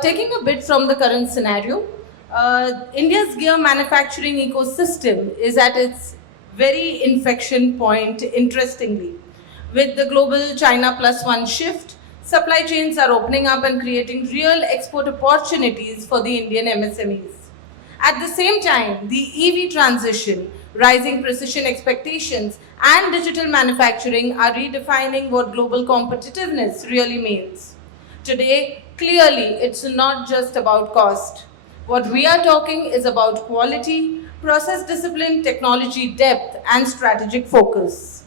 taking a bit from the current scenario, India's gear manufacturing ecosystem is at its very inflection point, interestingly. With the global China plus one shift, supply chains are opening up and creating real export opportunities for the Indian MSMEs. At the same time, the EV transition, rising precision expectations, and digital manufacturing are redefining what global competitiveness really means. Today, clearly, it's not just about cost. What we are talking is about quality, process discipline, technology depth, and strategic focus.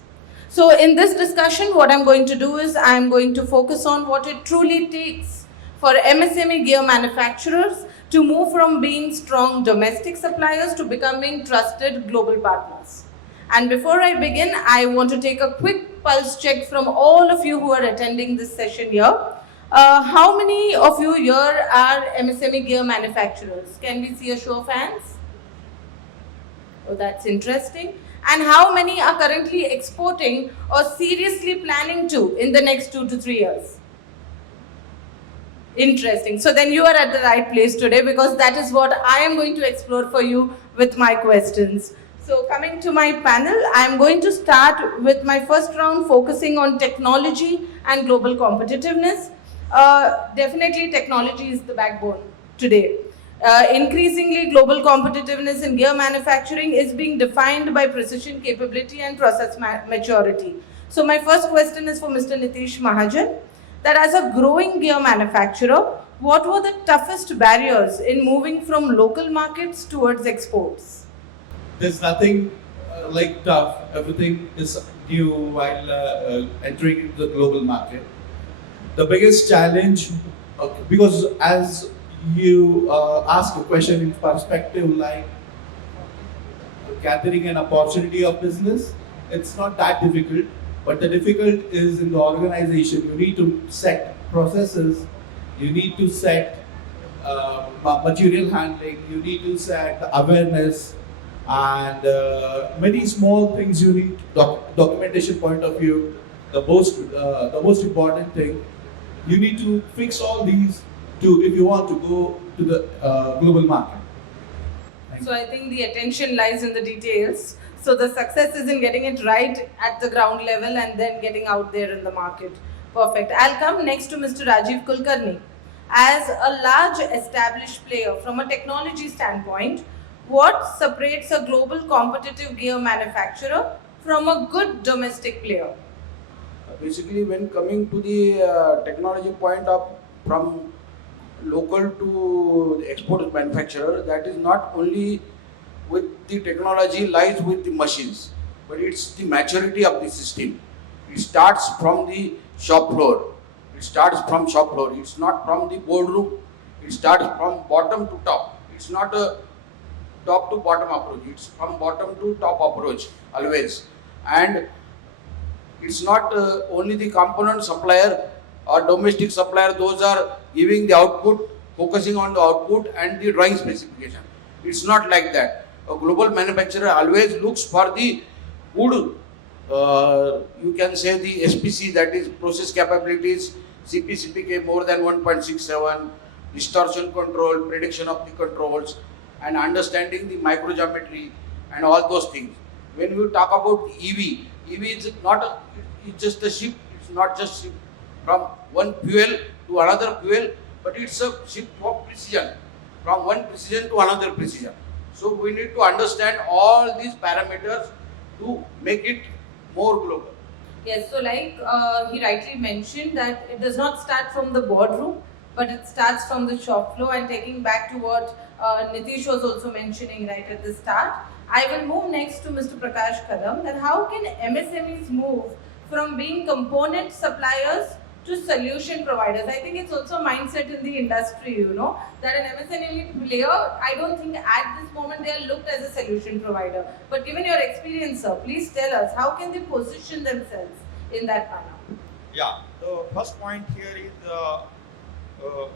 So, in this discussion, what I'm going to do is I'm going to focus on what it truly takes for MSME gear manufacturers to move from being strong domestic suppliers to becoming trusted global partners. And before I begin, I want to take a quick pulse check from all of you who are attending this session here. How many of you here are MSME gear manufacturers? Can we see a show of hands? Oh, that's interesting. And how many are currently exporting or seriously planning to in the next 2 to 3 years? Interesting. So then you are at the right place today, because that is what I am going to explore for you with my questions. So coming to my panel, I am going to start with my first round focusing on technology and global competitiveness. Definitely technology is the backbone today. Increasingly, global competitiveness in gear manufacturing is being defined by precision capability and process maturity. So my first question is for Mr. Nitish Mahajan, that as a growing gear manufacturer, what were the toughest barriers in moving from local markets towards exports? There's nothing like tough. Everything is new while entering into the global market. The biggest challenge, because as you ask a question in perspective like gathering an opportunity of business, it's not that difficult. But the difficult is in the organization. You need to set processes, you need to set material handling, you need to set awareness, and many small things you need. Documentation point of view, the most important thing, you need to fix all these if you want to go to the global market. So I think the attention lies in the details. So the success is in getting it right at the ground level and then getting out there in the market. Perfect. I'll come next to Mr. Rajiv Kulkarni. As a large established player from a technology standpoint, what separates a global competitive gear manufacturer from a good domestic player? Basically, when coming to the technology point of from local to the export manufacturer, that is not only with the technology lies with the machines, but it's the maturity of the system. It starts from the shop floor. It's not from the boardroom. It starts from bottom to top. It's not a top to bottom approach. It's from bottom to top approach always. And it's not only the component supplier or domestic supplier. Those are giving the output, focusing on the output and the drawing specification. It's not like that. A global manufacturer always looks for the good, you can say the SPC, that is process capabilities, CPCPK more than 1.67, distortion control, prediction of the controls, and understanding the microgeometry and all those things. When we talk about EV is not it's just a shift. It's not just shift from one fuel to another fuel, but it's a shift of precision, from one precision to another precision. So we need to understand all these parameters to make it more global. Yes, so like he rightly mentioned that it does not start from the boardroom, but it starts from the shop floor. And taking back to what Nitish was also mentioning right at the start, I will move next to Mr. Prakash Kadam, that how can MSMEs move from being component suppliers to solution providers? I think it's also a mindset in the industry, that an MSME player, I don't think at this moment they are looked as a solution provider. But given your experience, sir, please tell us, how can they position themselves in that manner? Yeah, the first point here is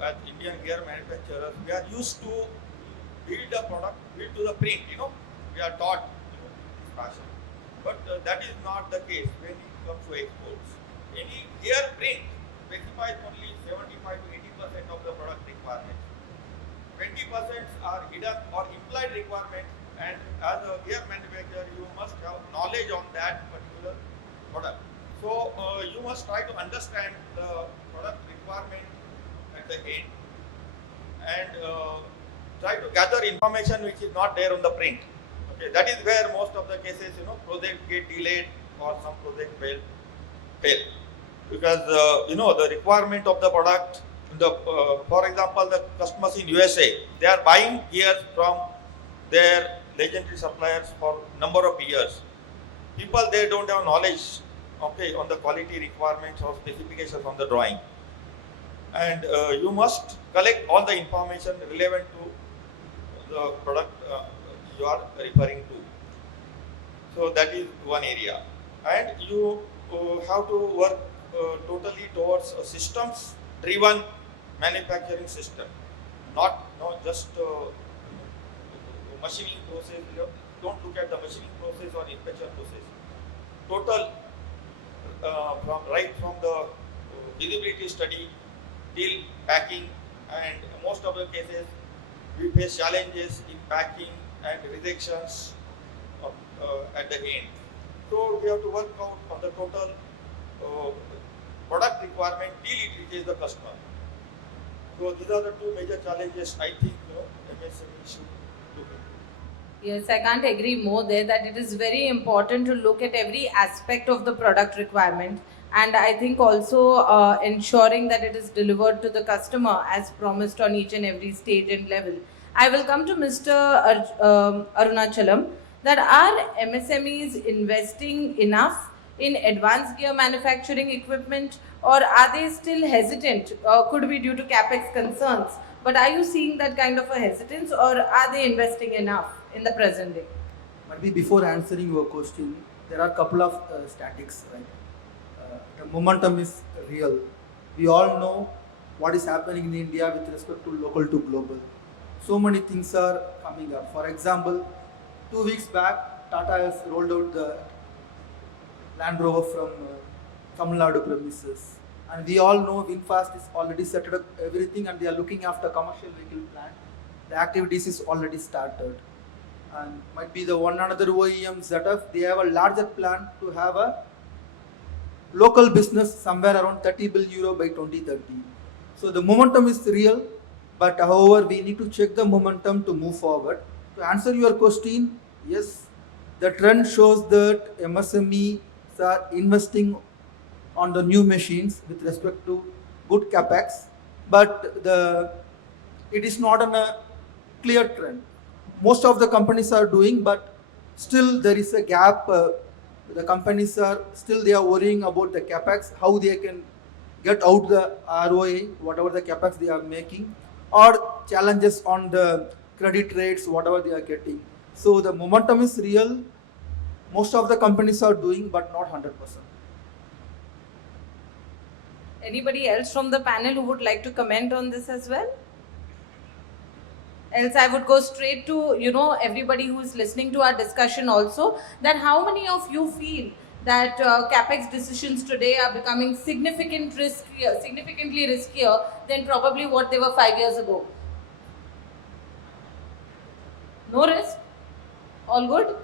as Indian gear manufacturers, we are used to build a product, build to the print, we are taught this fashion. But that is not the case when it comes to exports. Any gear print specifies only 75 to 80% of the product requirements. 20% are hidden or implied requirements, and as a gear manufacturer, you must have knowledge on that particular product. So you must try to understand the product requirement at the end and try to gather information which is not there on the print. Okay, that is where most of the cases, project get delayed or some project fail. Because the requirement of the product, for example, the customers in USA, they are buying gears from their legendary suppliers for number of years. People, they don't have knowledge, okay, on the quality requirements or specifications on the drawing. And you must collect all the information relevant to the product you are referring to. So that is one area. And you have to work totally towards a systems-driven manufacturing system, not just machining process. Don't look at the machining process or inspection process. Total, from the feasibility study till packing, and most of the cases we face challenges in packing and rejections at the end. So we have to work out on the total product requirement till it reaches the customer. So these are the two major challenges I think MSME should look at. Yes, I can't agree more there that it is very important to look at every aspect of the product requirement, and I think also ensuring that it is delivered to the customer as promised on each and every stage and level. I will come to Mr. Arunachalam, that are MSMEs investing enough in advanced gear manufacturing equipment, or are they still hesitant? Could be due to capex concerns, but are you seeing that kind of a hesitance, or are they investing enough in the present day? Maybe before answering your question, there are a couple of statics, right? The momentum is real. We all know what is happening in India with respect to local to global. So many things are coming up. For example, 2 weeks back, Tata has rolled out the Land Rover from Tamil Nadu premises. And we all know VinFast is already set up everything, and they are looking after commercial vehicle plant. The activities is already started. And might be the one another OEM setup, they have a larger plan to have a local business somewhere around 30 billion euro by 2030. So the momentum is real, but however we need to check the momentum to move forward. To answer your question, yes, the trend shows that MSMEs are investing on the new machines with respect to good capex, but it is not on a clear trend. Most of the companies are doing, but still there is a gap. The companies are still worrying about the capex, how they can get out the ROA, whatever the capex they are making, or challenges on the credit rates, whatever they are getting. So the momentum is real. Most of the companies are doing, but not 100%. Anybody else from the panel who would like to comment on this as well? Else I would go straight to, everybody who is listening to our discussion also, that how many of you feel that capex decisions today are becoming significantly riskier than probably what they were 5 years ago? No risk? All good?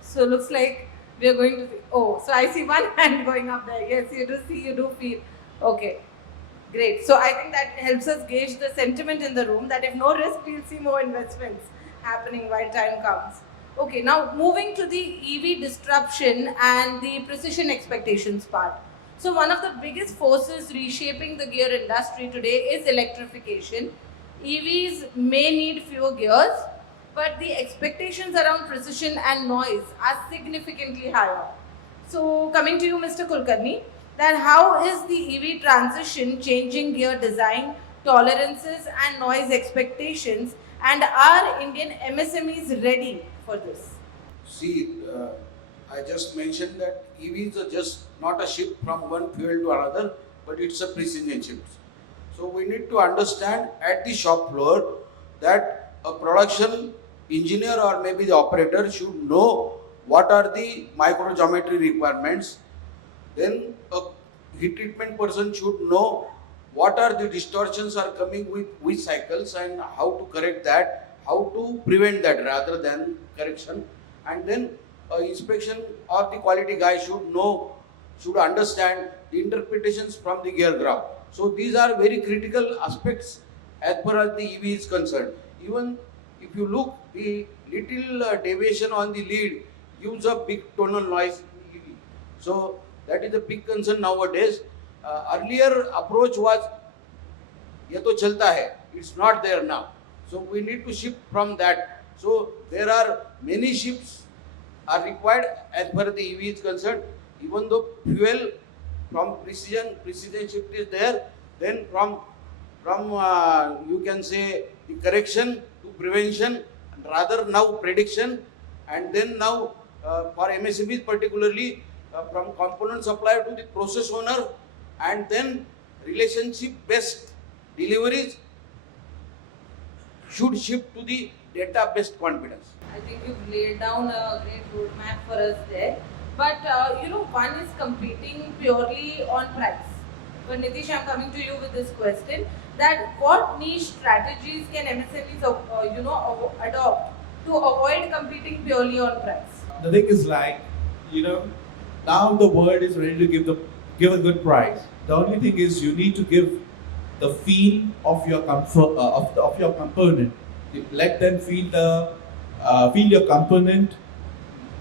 So looks like we are going to, so I see one hand going up there. Yes, you do feel. Okay, great. So I think that helps us gauge the sentiment in the room that if no risk, we'll see more investments happening while time comes. Okay, now moving to the EV disruption and the precision expectations part. So one of the biggest forces reshaping the gear industry today is electrification. EVs may need fewer gears, but the expectations around precision and noise are significantly higher. So coming to you, Mr. Kulkarni, that how is the EV transition changing gear design, tolerances and noise expectations, and are Indian MSMEs ready for this? See, I just mentioned that EVs are just not a shift from one fuel to another, but it's a precision shift. So we need to understand at the shop floor that a production engineer or maybe the operator should know what are the microgeometry requirements. Then heat treatment person should know what are the distortions are coming with which cycles and how to correct that, how to prevent that rather than correction. And then inspection or the quality guy should know, should understand the interpretations from the gear graph. So these are very critical aspects as far as the EV is concerned. Even if you look, the little deviation on the lead gives a big tonal noise in EV. So that is a big concern nowadays. Earlier approach was, ye to chalta hai, it's not there now. So we need to shift from that. So there are many shifts are required as far as the EV is concerned. Even though fuel from precision shift is there, then from you can say the correction to prevention, and rather now prediction, and then now for MSMEs particularly from component supplier to the process owner, and then relationship based deliveries should shift to the data based confidence. I think you've laid down a great roadmap for us there. But one is competing purely on price. But Nitish, I'm coming to you with this question: that what niche strategies can MSMEs adopt to avoid competing purely on price? The thing is like, now the world is ready to give a good price. The only thing is you need to give the feel of your comfort of your component. Let them feel your component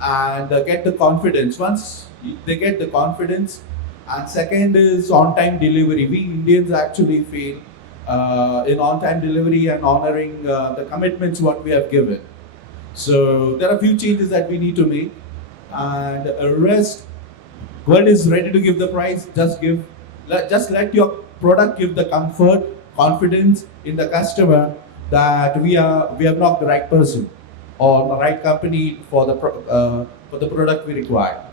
and get the confidence. Once they get the confidence, and second is on-time delivery. We Indians actually fail in on-time delivery and honoring the commitments what we have given. So there are a few changes that we need to make, and rest. World is ready to give the price. Just let your product give the comfort, confidence in the customer that we have not the right person or the right company for the product we require.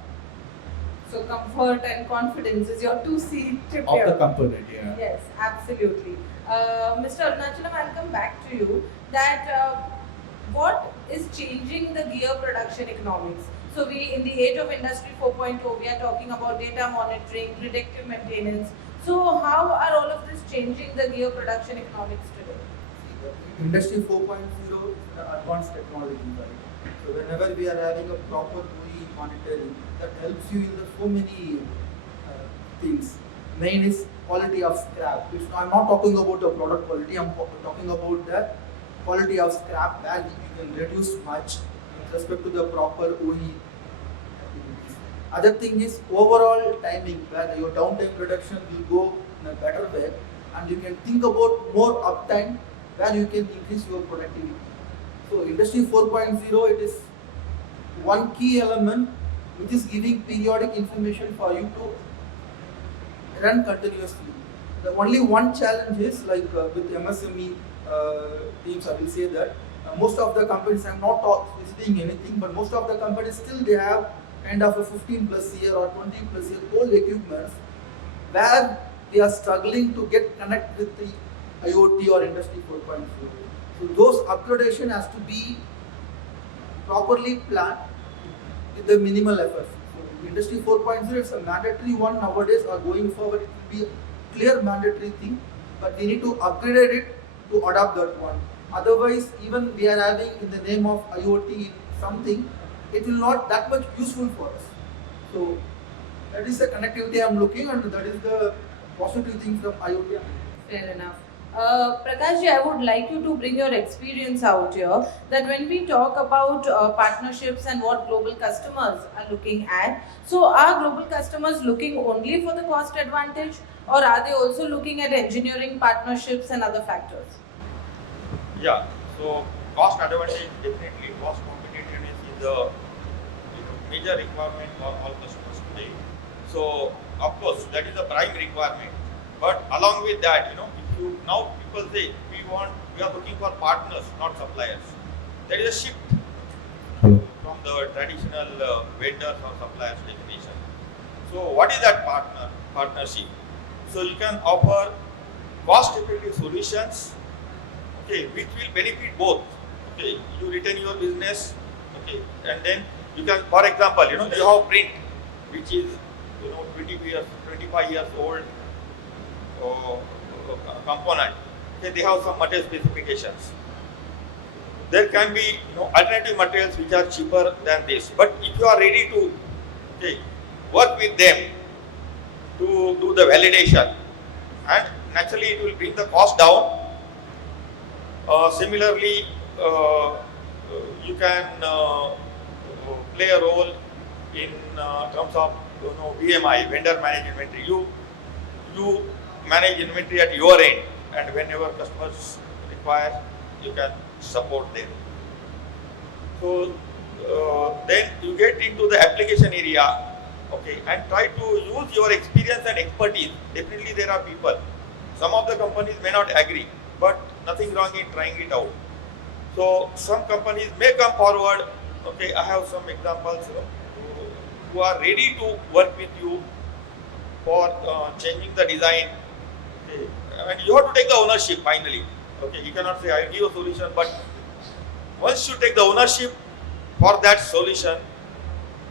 So comfort and confidence is your 2C tip Of here. the component, yeah. Yes, absolutely. Mr. Arunachalam, I'll come back to you. That what is changing the gear production economics? So we, in the age of Industry 4.0, we are talking about data monitoring, predictive maintenance. So how are all of this changing the gear production economics today? Industry 4.0 is the advanced technology, right? So whenever we are having a proper OE monitoring, that helps you in the so many things. Main is quality of scrap. I'm not talking about the product quality, I'm talking about the quality of scrap where you can reduce much with respect to the proper OE activities. Other thing is overall timing, where your downtime reduction will go in a better way, and you can think about more uptime where you can increase your productivity. So Industry 4.0, it is one key element which is giving periodic information for you to run continuously. The only one challenge is like with MSME teams, I will say that most of the companies, I'm not specifying anything, but most of the companies still they have kind of a 15 plus year or 20 plus year old equipment where they are struggling to get connect with the IoT or Industry 4.0. So those upgradation has to be properly planned with the minimal effort. So Industry 4.0 is a mandatory one nowadays, or going forward it will be a clear mandatory thing, but we need to upgrade it to adopt that one. Otherwise, even we are having in the name of IoT something, it will not that much useful for us. So that is the connectivity I am looking, and that is the positive thing from IoT. Fair enough. Prakash, I would like you to bring your experience out here, that when we talk about partnerships and what global customers are looking at, so are global customers looking only for the cost advantage, or are they also looking at engineering partnerships and other factors? Yeah, so cost advantage, definitely cost competitiveness is the major requirement for all customers today. So of course that is the prime requirement, but along with that, now people say we are looking for partners, not suppliers. There is a shift from the traditional vendors or suppliers definition. So what is that partnership? So you can offer cost-effective solutions, okay, which will benefit both. Okay, you retain your business, okay, and then you can, for example, you have print, which is 20 years, 25 years old component. Okay, they have some material specifications. There can be alternative materials which are cheaper than this. But if you are ready to work with them to do the validation, and naturally it will bring the cost down. Similarly, you can play a role in terms of VMI, vendor managed inventory. You manage inventory at your end, and whenever customers require, you can support them. So then you get into the application area, and try to use your experience and expertise. Definitely there are people. Some of the companies may not agree, but nothing wrong in trying it out. So some companies may come forward. I have some examples who are ready to work with you for changing the design. And you have to take the ownership finally. You cannot say I will give a solution, but once you take the ownership for that solution,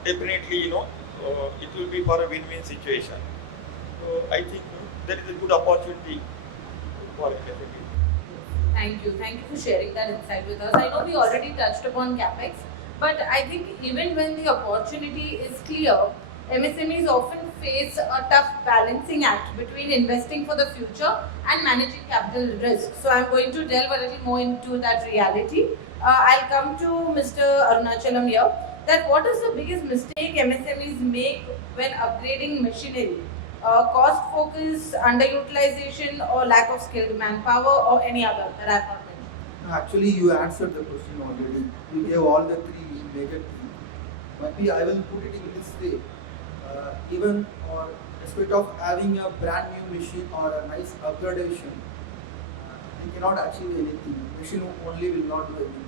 definitely it will be for a win-win situation. So I think there is a good opportunity for MSME. Thank you for sharing that insight with us. I know we already touched upon CapEx, but I think even when the opportunity is clear, MSMEs often face a tough balancing act between investing for the future and managing capital risk. So I'm going to delve a little more into that reality. I'll come to Mr. Arunachalam here. That what is the biggest mistake MSMEs make when upgrading machinery? Cost focus, underutilization, or lack of skilled manpower, or any other that I've not mentioned? Actually, you answered the question already. You gave all the three major things. Maybe I will put it in this way. Even or respect of having a brand new machine or a nice upgradation, we cannot achieve anything. Machine only will not do anything.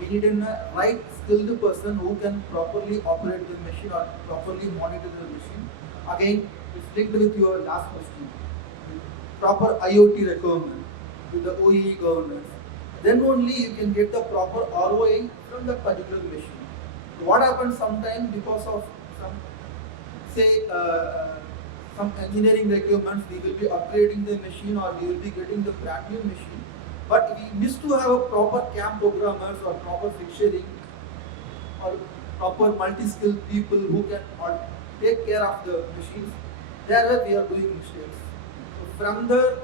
We need a right skilled person who can properly operate the machine or properly monitor the machine. Again, it's linked with your last question. With proper IoT requirement, with the OEE governance, then only you can get the proper ROI from that particular machine. What happens sometimes because of some engineering requirements, we will be upgrading the machine or we will be getting the brand new machine. But we need to have a proper CAM programmers or proper fixturing or proper multi-skilled people who can take care of the machines. There where we are doing mistakes. So from the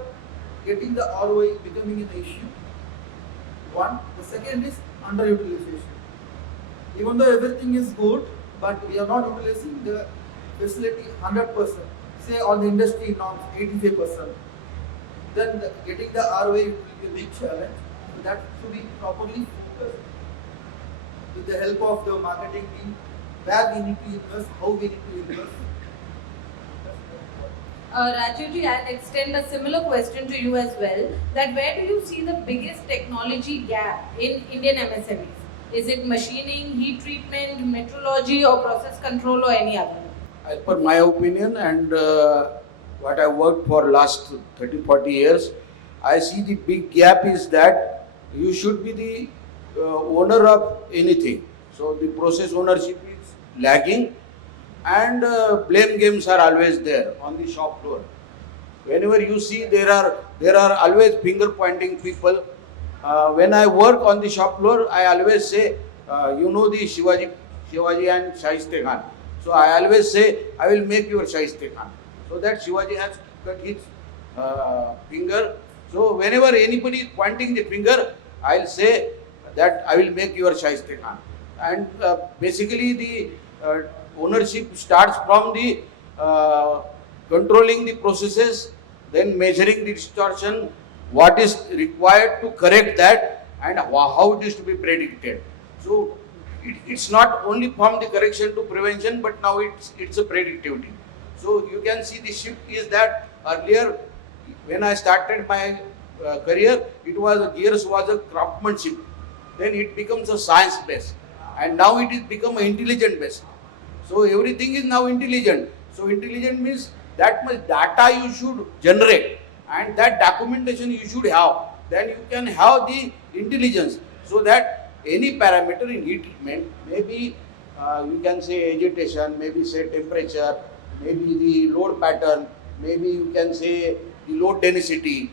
getting the ROI becoming an issue. One. The second is underutilization. Even though everything is good, but we are not utilizing the facility 100%. Say on the industry norms 85%. Then getting the ROI will be a big challenge. So that should be properly focused with the help of the marketing team, where we need to invest, how we need to invest. Rajiv, I'll extend a similar question to you as well. That where do you see the biggest technology gap in Indian MSMEs? Is it machining, heat treatment, metrology, or process control, or any other? As per my opinion and what I worked for last 30-40 years, I see the big gap is that you should be the owner of anything. So the process ownership is lagging, and blame games are always there on the shop floor. Whenever you see there are always finger pointing people. When I work on the shop floor, I always say, the Shivaji and Shaiste Khan. So I always say, I will make your Shaiste Khan. So that Shivaji has cut his finger. So whenever anybody is pointing the finger, I'll say that I will make your Shaiste Khan. And basically the ownership starts from the controlling the processes, then measuring the distortion, what is required to correct that, and how it is to be predicted. So it's not only from the correction to prevention, but now it's a predictivity. So you can see the shift is that earlier when I started my career, gears was a craftsmanship. Then it becomes a science based, and now it is become intelligent based. So everything is now intelligent. So intelligent means that much data you should generate, and that documentation you should have. Then you can have the intelligence, so that any parameter in heat treatment, maybe you can say agitation, maybe say temperature, maybe the load pattern, maybe you can say the load density.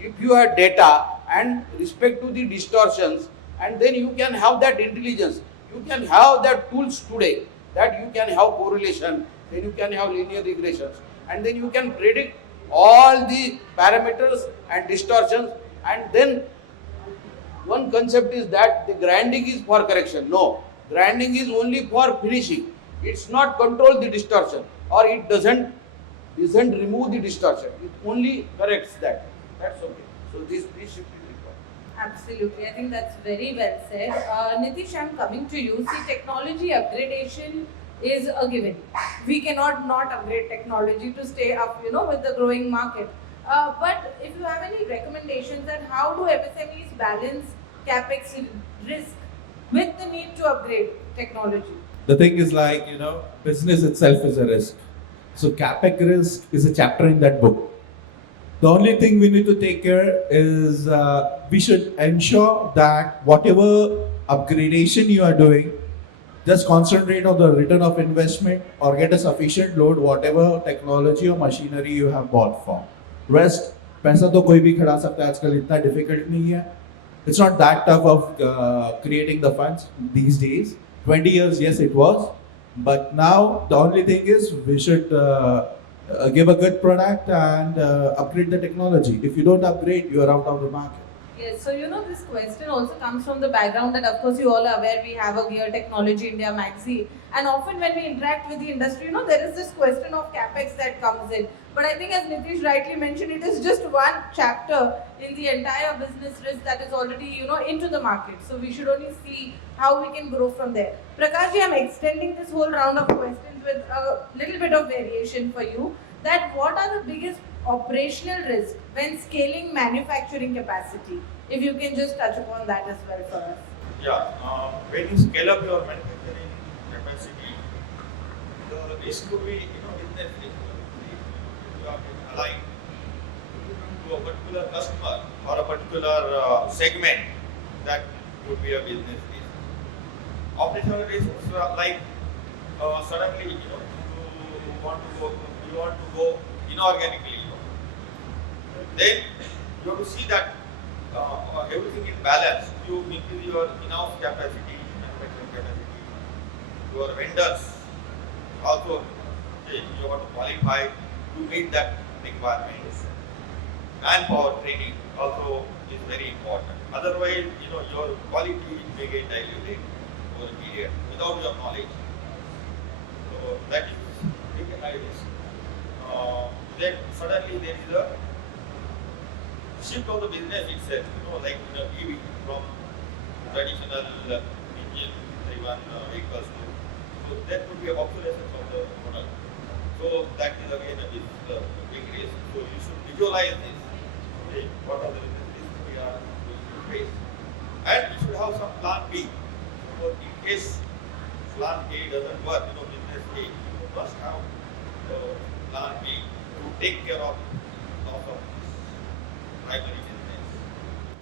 If you have data and respect to the distortions, and then you can have that intelligence, you can have that tools today, that you can have correlation, then you can have linear regressions, and then you can predict all the parameters and distortions. And then one concept is that the grinding is for correction. No, grinding is only for finishing. It's not control the distortion, or it doesn't remove the distortion. It only corrects that. That's okay. So this shift is required. Absolutely, I think that's very well said. Nitish, I'm coming to you. See, technology upgradation is a given. We cannot not upgrade technology to stay up, with the growing market. But if you have any recommendations that how do MSMEs balance capex risk with the need to upgrade technology? The thing is like, business itself is a risk. So CapEx risk is a chapter in that book. The only thing we need to take care is we should ensure that whatever upgradation you are doing, just concentrate on the return of investment or get a sufficient load, whatever technology or machinery you have bought for. Rest, पैसा तो कोई भी खड़ा सकता है आजकल, इतना difficult नहीं है. It's not that tough of creating the funds these days. 20 years, yes, it was. But now the only thing is we should give a good product and upgrade the technology. If you don't upgrade, you are out of the market. Yes, so this question also comes from the background that of course you all are aware we have a Gear Technology India magazine, and often when we interact with the industry, there is this question of capex that comes in. But I think as Nitish rightly mentioned, it is just one chapter in the entire business risk that is already into the market. So we should only see how we can grow from there. Prakash ji, I'm extending this whole round of questions with a little bit of variation for you. That what are the biggest operational risks when scaling manufacturing capacity? If you can just touch upon that as well for us. Yeah, when you scale up your manufacturing capacity, the risk could be, business risk. You are aligned to a particular customer or a particular segment, that would be a business risk. Operational risks like suddenly, you want to go inorganically. Then you have to see that everything in balance. You increase your in-house capacity, manufacturing capacity. Your vendors also, you want to qualify to meet that requirement. Manpower training also is very important. Otherwise, your quality may get diluted over a period without your knowledge. So that is a high risk. Then suddenly there is a shift of the business itself, like EV from traditional engine-driven vehicles to, so that could be an obsolescence of the product. So that is again a big risk. So you should visualize this. Okay, what are the risks we are going to face, and you should have some plan B. So in case plan A doesn't work, business A, you must have plan B to take care of primary business.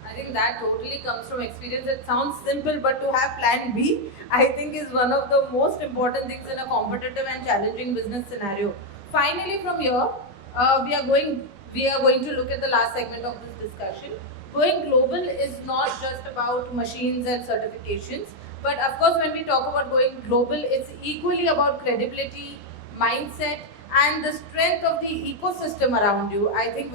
I think that totally comes from experience. It sounds simple, but to have plan B, I think is one of the most important things in a competitive and challenging business scenario. Finally, from here, we are going to look at the last segment of this discussion. Going global is not just about machines and certifications, but of course, when we talk about going global, it's equally about credibility, mindset, and the strength of the ecosystem around you. I think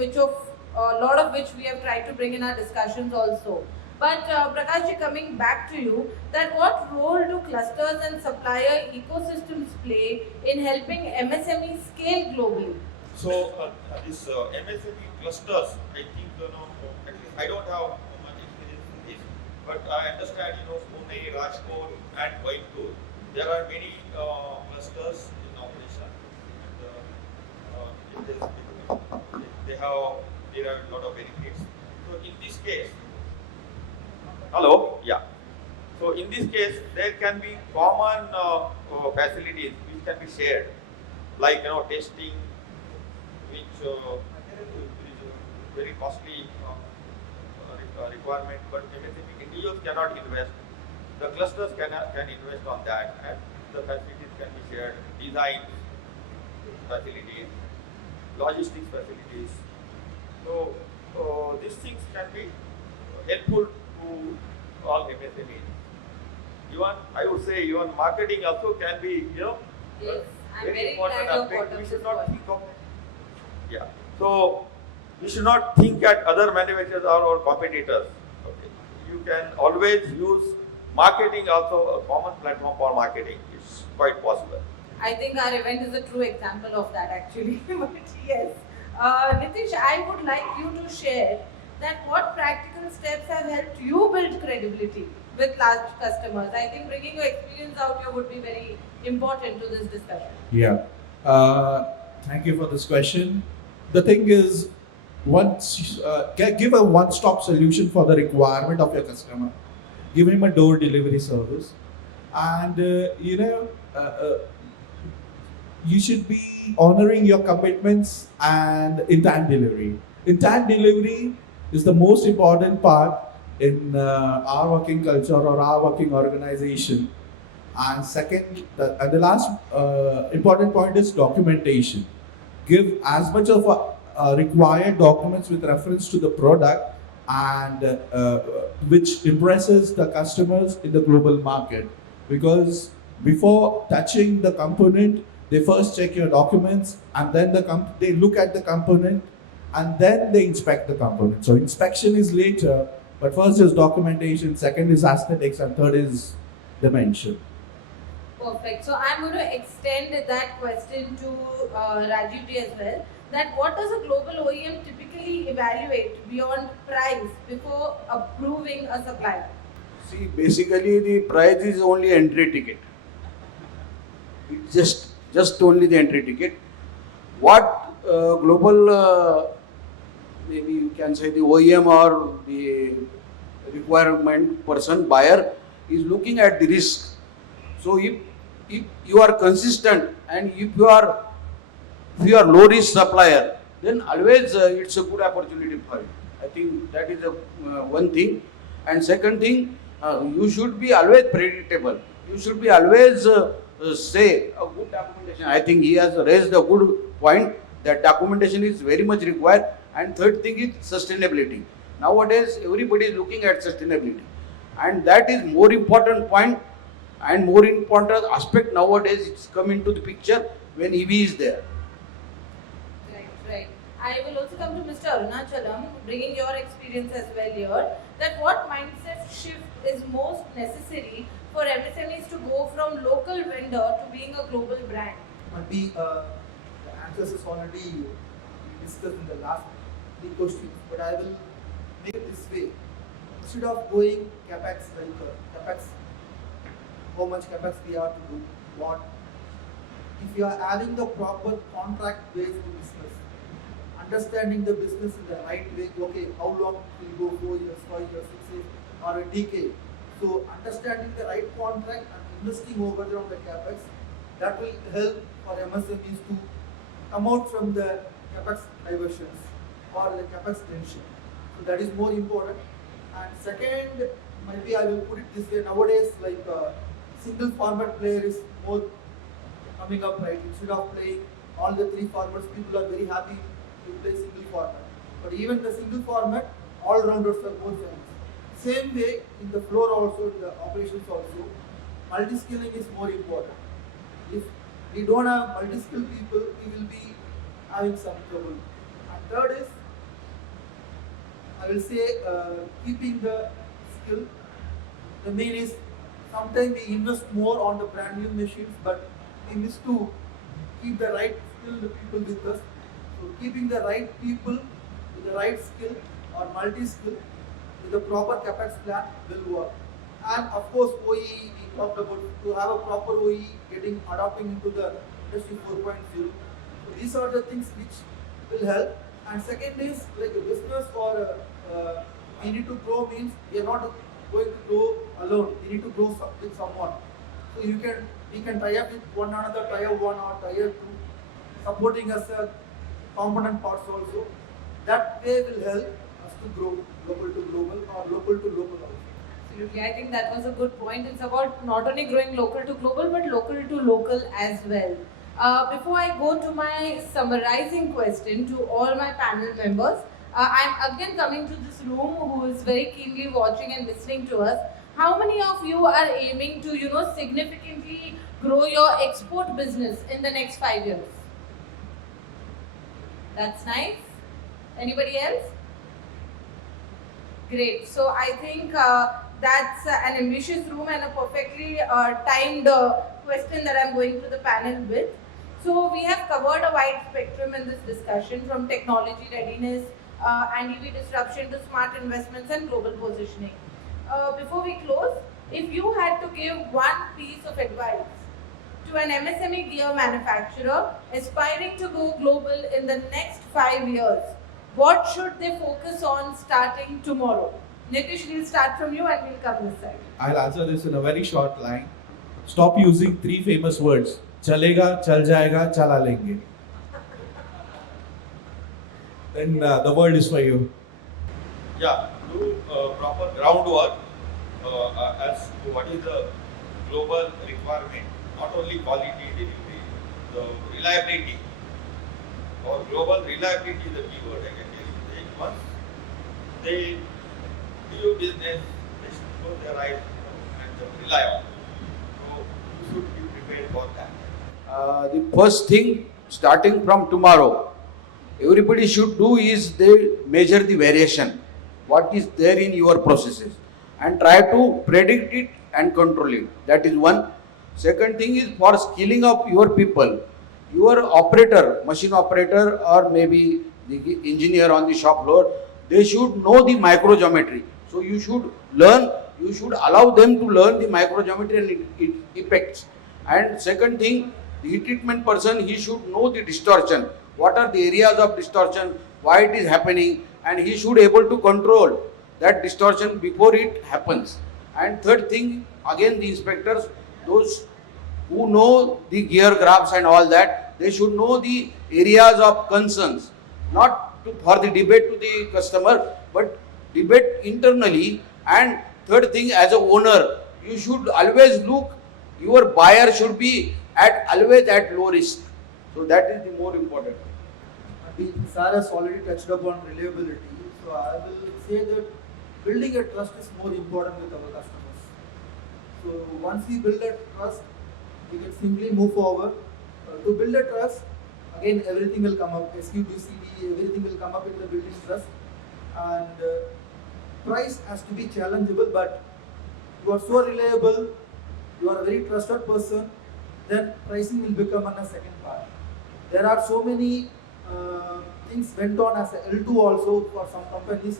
a lot of which we have tried to bring in our discussions also. But Prakash ji, coming back to you, that what role do clusters and supplier ecosystems play in helping MSMEs scale globally? So this MSME clusters, I think, at least I don't have much experience in this, but I understand, Pune, Rajkot and Coimbatore, there are many clusters in operation. And, they have a lot of benefits. So in this case, hello, yeah. So in this case, there can be common facilities which can be shared, like testing, which is very costly requirement, but MSME individuals cannot invest. The clusters can invest on that, and the facilities can be shared, designs, facility, logistics facilities. So these things can be helpful to all MSMEs. Even I would say even marketing also can be Yes, I'm very very important glad of aspect. what We of should this not point. think of So we should not think at other manufacturers or our competitors. Okay. You can always use marketing also a common platform for marketing. It's quite possible. I think our event is a true example of that actually. But yes, Nitish, I would like you to share that what practical steps have helped you build credibility with large customers. I think bringing your experience out here would be very important to this discussion. Yeah. Thank you for this question. The thing is, once give a one-stop solution for the requirement of your customer. Give him a door delivery service, and you should be honoring your commitments and in-time delivery. In-time delivery is the most important part in our working culture or our working organization. And second, the last important point is documentation. Give as much of required documents with reference to the product and which impresses the customers in the global market. Because before touching the component, they first check your documents and then they look at the component and then they inspect the component. So inspection is later, but first is documentation, second is aesthetics, and third is dimension. Perfect. So I'm going to extend that question to Rajiv ji as well. That what does a global OEM typically evaluate beyond price before approving a supplier? See, basically the price is only entry ticket. It's just only the entry ticket. What global, maybe you can say the OEM or the requirement person, buyer is looking at the risk. So if you are consistent and if you are low risk supplier, then always it's a good opportunity for you. I think that is one thing. And second thing, you should be always predictable. You should be always say a good documentation. I think he has raised a good point that documentation is very much required. And third thing is sustainability. Nowadays everybody is looking at sustainability, and that is more important point and more important aspect nowadays. It's come into the picture when EV is there. Right. I will also come to Mr. Arunachalam, bringing your experience as well here. That what mindset shift is most necessary for MSMEs to go from local vendor to being a global brand? Maybe the answers is already discussed in the last 3 questions, but I will make it this way. Instead of going capex, how much capex we have to do, what, if you are having the proper contract based business, understanding the business in the right way, okay, how long it will go, 4 years, 5 years, 6 years, or a decade. So understanding the right contract and investing over there on the capex, that will help for MSMEs to come out from the capex diversions or the capex tension. So that is more important. And second, maybe I will put it this way, nowadays like single format player is more coming up, right? Instead of playing all the 3 formats, people are very happy to play single format. But even the single format, all rounders are more famous. Same way in the floor also, in the operations also, multi-skilling is more important. If we don't have multi-skilled people, we will be having some trouble. And third is, I will say, keeping the skill. The main is, sometimes we invest more on the brand new machines, but we miss to keep the right skilled people with us. So keeping the right people with the right skill or multi-skill with the proper capex plan will work. And of course, OE, we talked about to have a proper OE adopting into the industry 4.0. So these are the things which will help. And second is like a business or we need to grow means we are not going to grow alone. We need to grow with someone. So we can tie up with one another, tier 1 or tier 2, supporting us component parts also. That way will help us to grow local to global or local to local also. Absolutely. I think that was a good point. It's about not only growing local to global, but local to local as well. Before I go to my summarizing question to all my panel members, I'm again coming to this room who is very keenly watching and listening to us. How many of you are aiming to, significantly grow your export business in the next 5 years? That's nice. Anybody else? Great. So I think that's an ambitious room and a perfectly timed question that I'm going to the panel with. So we have covered a wide spectrum in this discussion, from technology readiness and EV disruption to smart investments and global positioning. Before we close, if you had to give one piece of advice to an MSME gear manufacturer aspiring to go global in the next 5 years, what should they focus on starting tomorrow? Nitish, we'll start from you and we'll come this side. I'll answer this in a very short line. Stop using three famous words. Chalega, chal jayega, chala lenge. Then the world is for you. Yeah, do proper groundwork as to what is the global requirement, not only quality delivery, the reliability. Or global reliability is the key word I can tell you. Once they do business, they should know their right and rely on. So you should be prepared for that. The first thing, starting from tomorrow, everybody should do is they measure the variation, what is there in your processes, and try to predict it and control it. That is one. Second thing is for skilling up your people. Your operator, machine operator, or maybe the engineer on the shop floor, they should know the microgeometry. So you should learn, you should allow them to learn the microgeometry and its effects. And second thing, the heat treatment person, he should know the distortion. What are the areas of distortion, why it is happening, and he should able to control that distortion before it happens. And third thing, again the inspectors, those who know the gear graphs and all that, they should know the areas of concerns, not for the debate to the customer, but debate internally. And third thing, as a owner, you should always look, your buyer should be always at low risk. So that is the more important. Sir has already touched upon reliability, so I will say that building a trust is more important with our customers. So once we build a trust, we can simply move forward. To build a trust, again everything will come up, SQBCD, everything will come up in the building trust. And price has to be challengeable, but you are so reliable, you are a very trusted person, then pricing will become on a second part. There are so many things went on as a L2 also for some companies.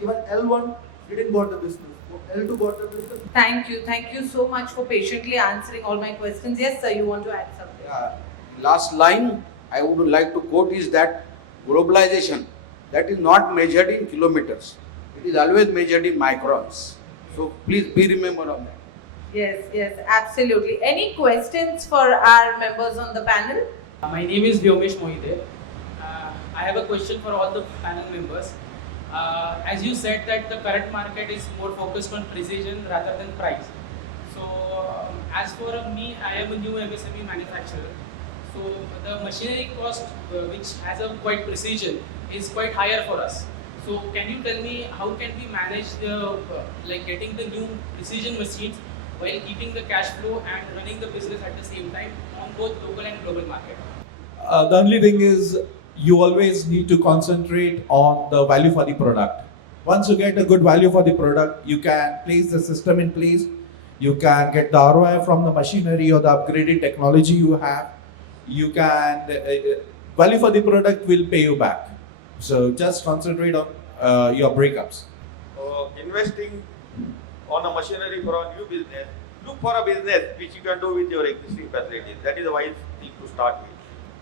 Even L1 didn't got the business. L2 got the business. Thank you so much for patiently answering all my questions. Yes, sir, you want to add something? Last line I would like to quote is that globalization, that is not measured in kilometers. It is always measured in microns. So please be remembered on that. Yes, absolutely. Any questions for our members on the panel? My name is Vyomesh Mohite. I have a question for all the panel members. As you said that the current market is more focused on precision rather than price. So as for me, I am a new MSME manufacturer. So the machinery cost, which has a quite precision, is quite higher for us. So can you tell me how can we manage the getting the new precision machines while keeping the cash flow and running the business at the same time on both local and global market? The only thing is, you always need to concentrate on the value for the product. Once you get a good value for the product, you can place the system in place, you can get the ROI from the machinery or the upgraded technology you have. You can, value for the product will pay you back. So just concentrate on your breakups. Investing on a machinery for a new business, look for a business which you can do with your existing facilities. That is a wise thing to start with.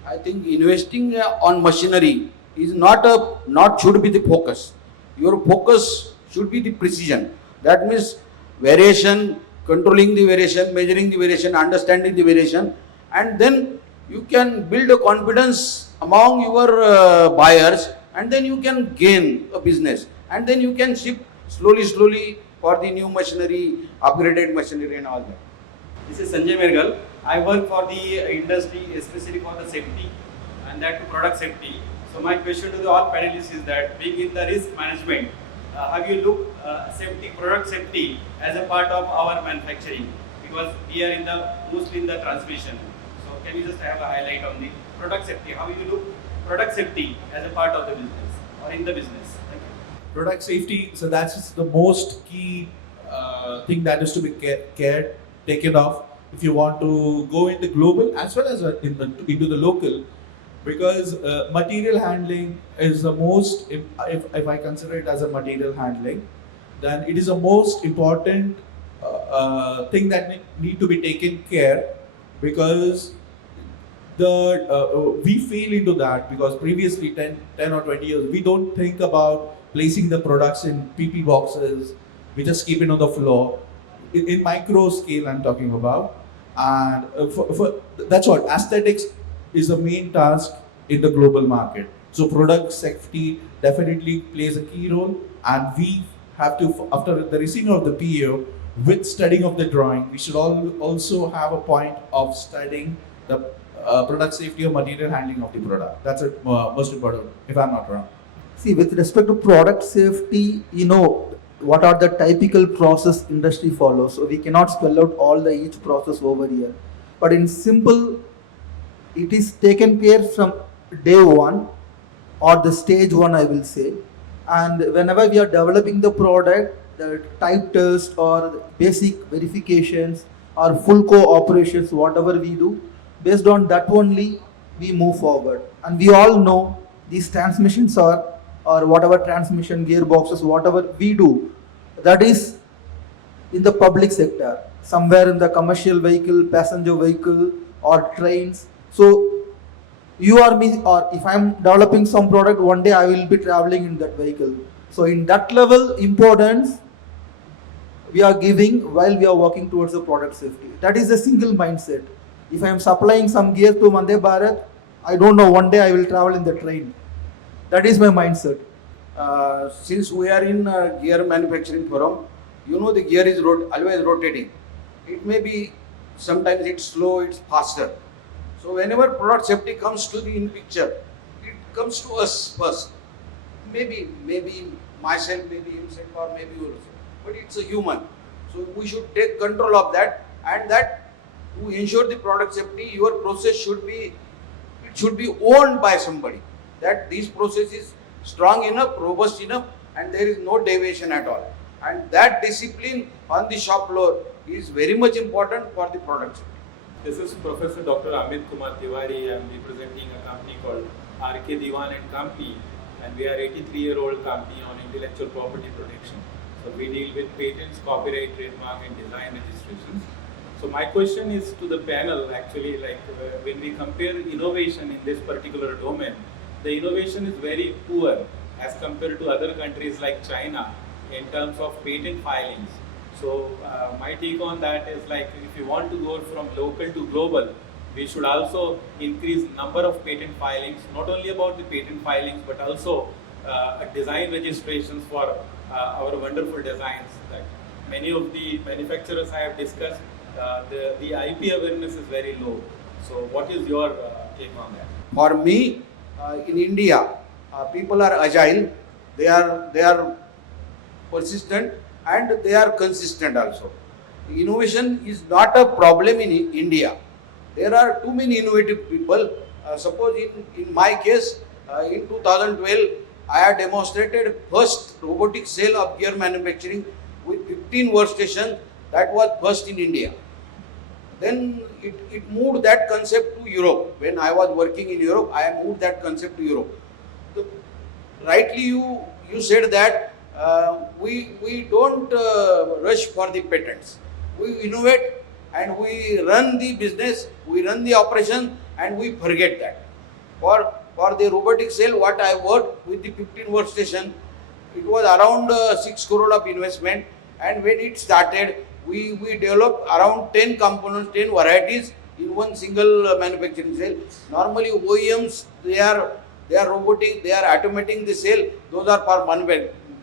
I think investing on machinery is not should be the focus. Your focus should be the precision. That means variation, controlling the variation, measuring the variation, understanding the variation, and then you can build a confidence among your buyers, and then you can gain a business, and then you can shift slowly for the new machinery, upgraded machinery and all that. This is Sanjay Mergal. I work for the industry, especially for the safety and that to product safety. So my question to the all panelists is that being in the risk management, have you looked safety, product safety as a part of our manufacturing? Because we are in the mostly in the transmission. So can you just have a highlight on the product safety? How you look product safety as a part of the business or in the business? Thank you. Product safety, so that's the most key thing that is to be taken off if you want to go into global as well as into the local, because material handling is the most, if I consider it as a material handling, then it is the most important thing that need to be taken care, because we fail into that because previously 10 or 20 years we don't think about placing the products in PP boxes. We just keep it on the floor. In micro scale I'm talking about, and that's what aesthetics is the main task in the global market. So product safety definitely plays a key role, and we have to, after the receiving of the PO, with studying of the drawing, we should also have a point of studying the product safety or material handling of the product. That's it, most important, if I'm not wrong. See, with respect to product safety, what are the typical process industry follows. So we cannot spell out all the each process over here. But in simple, it is taken care from day one or the stage one, I will say. And whenever we are developing the product, the type test or basic verifications or full co-operations, whatever we do, based on that only we move forward. And we all know these transmissions or whatever transmission, gearboxes, whatever we do, that is in the public sector, somewhere in the commercial vehicle, passenger vehicle or trains. So you or me, or if I'm developing some product, one day I will be traveling in that vehicle. So in that level importance we are giving while we are working towards the product safety. That is a single mindset. If I am supplying some gear to Vande Bharat, I don't know, one day I will travel in the train. That is my mindset. Since we are in gear manufacturing forum, the gear is always rotating. It may be, sometimes it's slow, it's faster. So whenever product safety comes to the in picture, it comes to us first. Maybe myself, maybe himself, or maybe yourself. But it's a human. So we should take control of that, and that to ensure the product safety, your process should be owned by somebody. That this process is strong enough, robust enough, and there is no deviation at all. And that discipline on the shop floor is very much important for the product safety. This is Professor Dr. Amit Kumar Tiwari. I am representing a company called RK Diwan and Company, and we are 83-year-old company on intellectual property protection. So we deal with patents, copyright, trademark, and design registrations. So my question is to the panel, actually, when we compare innovation in this particular domain, the innovation is very poor as compared to other countries like China in terms of patent filings. So my take on that is if you want to go from local to global, we should also increase number of patent filings, not only about the patent filings, but also design registrations for our wonderful designs. That many of the manufacturers I have discussed, the IP awareness is very low. So what is your take on that? For me, in India, people are agile, they are persistent, and they are consistent also. Innovation is not a problem in India. There are too many innovative people. Suppose in my case, in 2012, I had demonstrated first robotic cell of gear manufacturing with 15 workstations. That was first in India. Then it moved that concept to Europe. When I was working in Europe, I moved that concept to Europe. So, rightly you said that we don't rush for the patents. We innovate and we run the business, we run the operation, and we forget that. For the robotic cell, what I worked with the 15 workstation, it was around 6 crore of investment, and when it started, we developed around 10 components, 10 varieties in one single manufacturing cell. Normally OEMs, they are robotic, they are automating the cell, those are for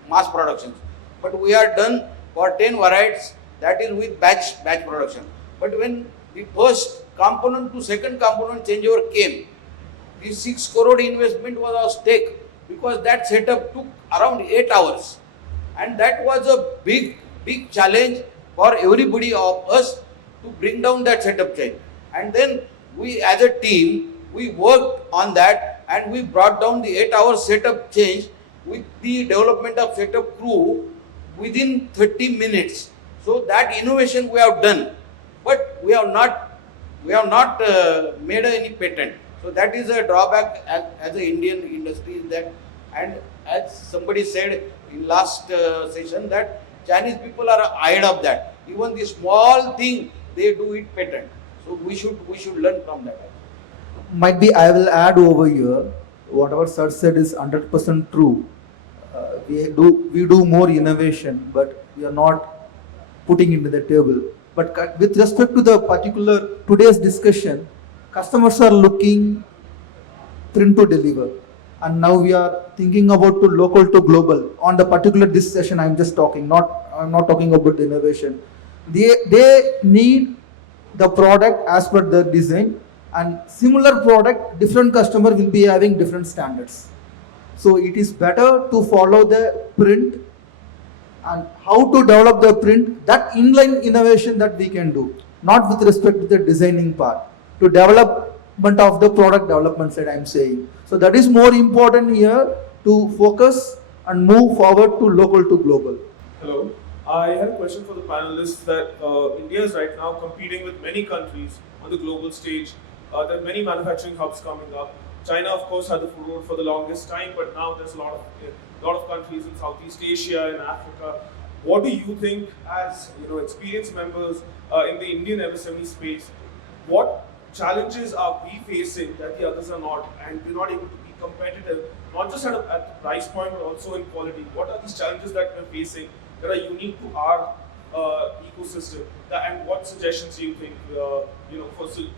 mass productions. But we are done for 10 varieties, that is with batch production. But when the first component to second component changeover came, the 6 crore investment was at stake because that setup took around 8 hours. And that was a big challenge for everybody of us to bring down that setup change. And then we as a team, we worked on that and we brought down the 8-hour setup change with the development of setup crew within 30 minutes. So that innovation we have done, but we have not made any patent. So that is a drawback as the Indian industry is that. And as somebody said in last session that Chinese people are ahead of that. Even the small thing they do it patent. So we should learn from that. Might be I will add over here, whatever sir said is 100% true. We do more innovation, but we are not putting into the table. But with respect to the particular today's discussion, customers are looking print to deliver, and now we are thinking about to local to global. On the particular this session, I'm just talking. I'm not talking about the innovation. They need the product as per the design, and similar product, different customer will be having different standards. So it is better to follow the print and how to develop the print, that inline innovation that we can do, not with respect to the designing part, to development of the product development side I'm saying. So that is more important here to focus and move forward to local to global. Hello. I had a question for the panelists that India is right now competing with many countries on the global stage. There are many manufacturing hubs coming up. China, of course, had the foothold for the longest time, but now there's a lot of countries in Southeast Asia and Africa. What do you think, as experienced members in the Indian MSME space, what challenges are we facing that the others are not, and we're not able to be competitive, not just at price point, but also in quality? What are these challenges that we're facing that are unique to our ecosystem, and what suggestions do you think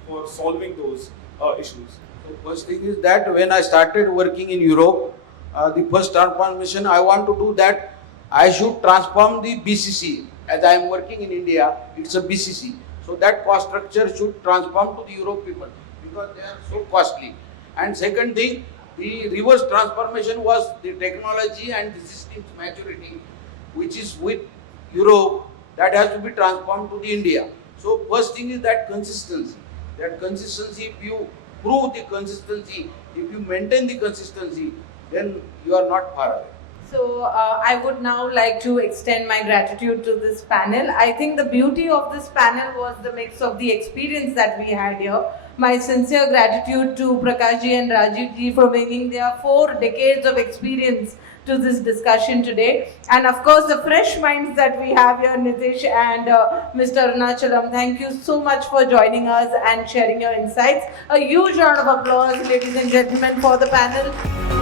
for solving those issues? So first thing is that when I started working in Europe, the first transformation I want to do that I should transform the BCC. As I am working in India, it's a BCC. So that cost structure should transform to the Europe people because they are so costly. And second thing, the reverse transformation was the technology and the systems maturity, which is with Europe, that has to be transformed to the India. So first thing is that consistency. That consistency, if you prove the consistency, if you maintain the consistency, then you are not far away. So I would now like to extend my gratitude to this panel. I think the beauty of this panel was the mix of the experience that we had here. My sincere gratitude to Prakash ji and Rajiv ji for bringing their 4 decades of experience to this discussion today. And of course, the fresh minds that we have here, Nitish and Mr. Arunachalam. Thank you so much for joining us and sharing your insights. A huge round of applause, ladies and gentlemen, for the panel.